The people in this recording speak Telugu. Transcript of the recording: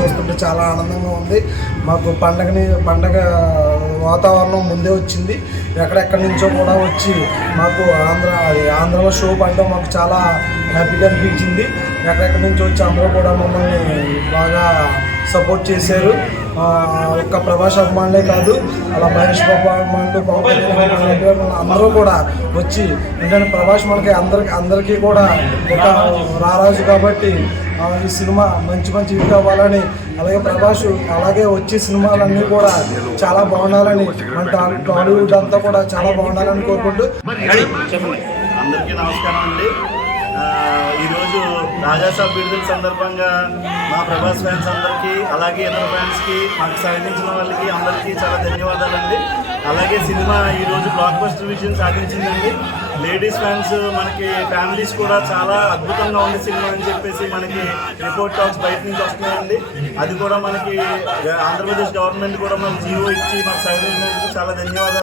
చూస్తుంటే చాలా ఆనందంగా ఉంది. మాకు పండగ వాతావరణం ముందే వచ్చింది. ఎక్కడెక్కడి నుంచో కూడా వచ్చి మాకు ఆంధ్రలో షో పడడం మాకు చాలా హ్యాపీగా అనిపించింది. ఎక్కడెక్కడి నుంచో వచ్చి అందరూ కూడా మమ్మల్ని బాగా సపోర్ట్ చేశారు. ఒక్క ప్రభాస్ అభిమానులే కాదు, అలా మహేష్ బాబు అభిమానులు, పవన్ కళ్యాణ్ అందరూ కూడా వచ్చి, ఎందుకంటే ప్రభాస్ మనకి అందరికీ కూడా ఒక రారాజు కాబట్టి ఈ సినిమా మంచి హిట్ అవ్వాలని, అలాగే ప్రభాస్ అలాగే వచ్చే సినిమాలన్నీ కూడా చాలా బాగుండాలని, మన టాలీవుడ్ అంతా కూడా చాలా బాగుండాలని కోరుకుంటూ. అందరికీ నమస్కారం అండి. ఈరోజు రాజాసాబ్ విడుదల సందర్భంగా మా ప్రభాస్ ఫ్యాన్స్ అందరికీ, అలాగే ఇతర ఫ్యాన్స్కి, మాకు సహకరించిన వాళ్ళకి అందరికీ చాలా ధన్యవాదాలండి. అలాగే సినిమా ఈరోజు బ్లాక్ బస్టర్ విజయం సాధించిందండి. లేడీస్ ఫ్యాన్స్, మనకి ఫ్యామిలీస్ కూడా చాలా అద్భుతంగా ఉంది సినిమా అని చెప్పేసి మనకి రిపోర్ట్ టాక్స్ బయట నుంచి వస్తున్నాయండి. అది కూడా మనకి ఆంధ్రప్రదేశ్ గవర్నమెంట్ కూడా మనకి జీవో ఇచ్చి మాకు సహకరించినందుకు చాలా ధన్యవాదాలు.